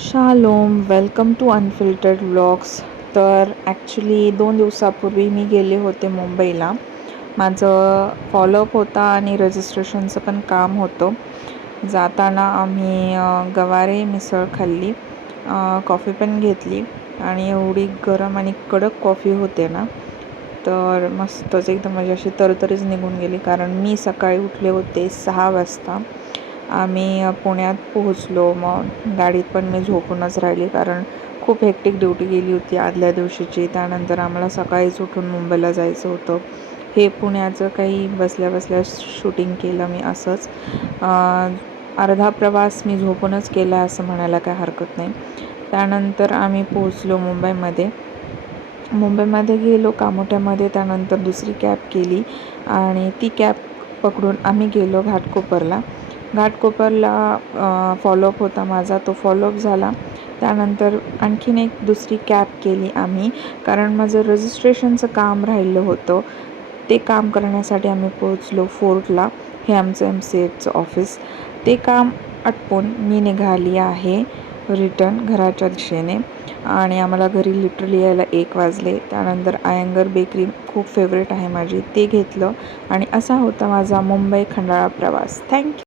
Shalom, welcome to unfiltered vlogs. तर actually 2 दिवसापूर्वी मी गेले होते मुंबईला. माझं फॉलोअप होता आणि रजिस्ट्रेशनचं पण काम होतं. जाताना आम्ही गवारे मिसळ खाल्ली, कॉफी पण घेतली आणि एवढी गरम आणि कडक कॉफी होते ना, तर मस्तच एकदम म्हणजे अशी तरतरीच निघून गेली. कारण मी सकाळी उठले होते 6 वाजता. आम्ही पुण्यात पोहोचलो. मग गाडीत पण मी झोपूनच राहिली कारण खूप हेक्टिक ड्युटी गेली होती आदल्या दिवशीची. त्यानंतर आम्हाला सकाळीच उठून मुंबईला जायचं होतं. हे पुण्याचं काही बसल्या बसल्या शूटिंग केलं मी असंच. अर्धा प्रवास मी झोपूनच केला असं म्हणायला काय हरकत नाही. त्यानंतर आम्ही पोहोचलो मुंबईमध्ये गेलो कामोठ्यामध्ये. त्यानंतर दुसरी कॅब केली आणि ती कॅब पकडून आम्ही गेलो घाटकोपरला फॉलोअप होता माझा, तो फॉलोअप झाला. त्यानंतर आणखीन एक दुसरी कॅब केली आम्ही, कारण माझं रजिस्ट्रेशनचं काम राहिलं होतं. ते काम करण्यासाठी आम्ही पोहोचलो फोर्टला. हे आमचं MCAचं ऑफिस. ते काम आटपून मी निघाली आहे रिटर्न घराच्या दिशेने आणि आम्हाला घरी लिटरली यायला 1 वाजले. त्यानंतर आयंगर बेकरी खूप फेवरेट आहे माझी, ते घेतलं आणि असा होता माझा मुंबई खंडाळा प्रवास. थँक्यू.